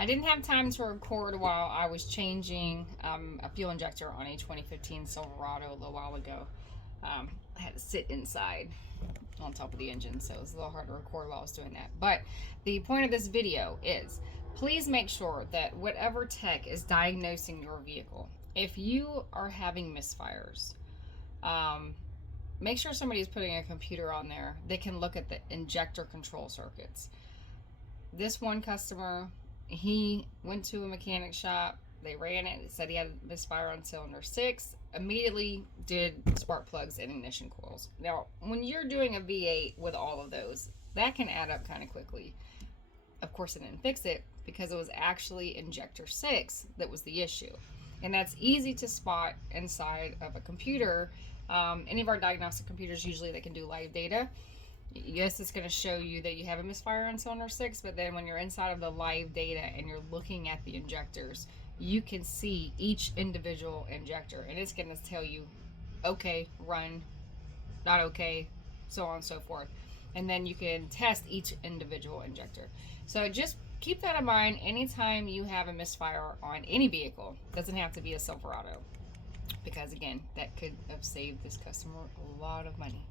I didn't have time to record while I was changing a fuel injector on a 2015 Silverado a little while ago. I had to sit inside on top of the engine, so it was a little hard to record while I was doing that. But the point of this video is, please make sure that whatever tech is diagnosing your vehicle, if you are having misfires, make sure somebody is putting a computer on there that can look at the injector control circuits. This one customer, he went to a mechanic shop, they ran it, said he had a misfire on cylinder 6, immediately did spark plugs and ignition coils. Now, when you're doing a V8 with all of those, that can add up kind of quickly. Of course, it didn't fix it because it was actually injector 6 that was the issue. And that's easy to spot inside of a computer. Any of our diagnostic computers, usually they can do live data. Yes, it's going to show you that you have a misfire on cylinder 6, but then when you're inside of the live data and you're looking at the injectors, you can see each individual injector, and it's going to tell you, okay, run, not okay, so on and so forth. And then you can test each individual injector. So just keep that in mind anytime you have a misfire on any vehicle. It doesn't have to be a Silverado, because again, that could have saved this customer a lot of money.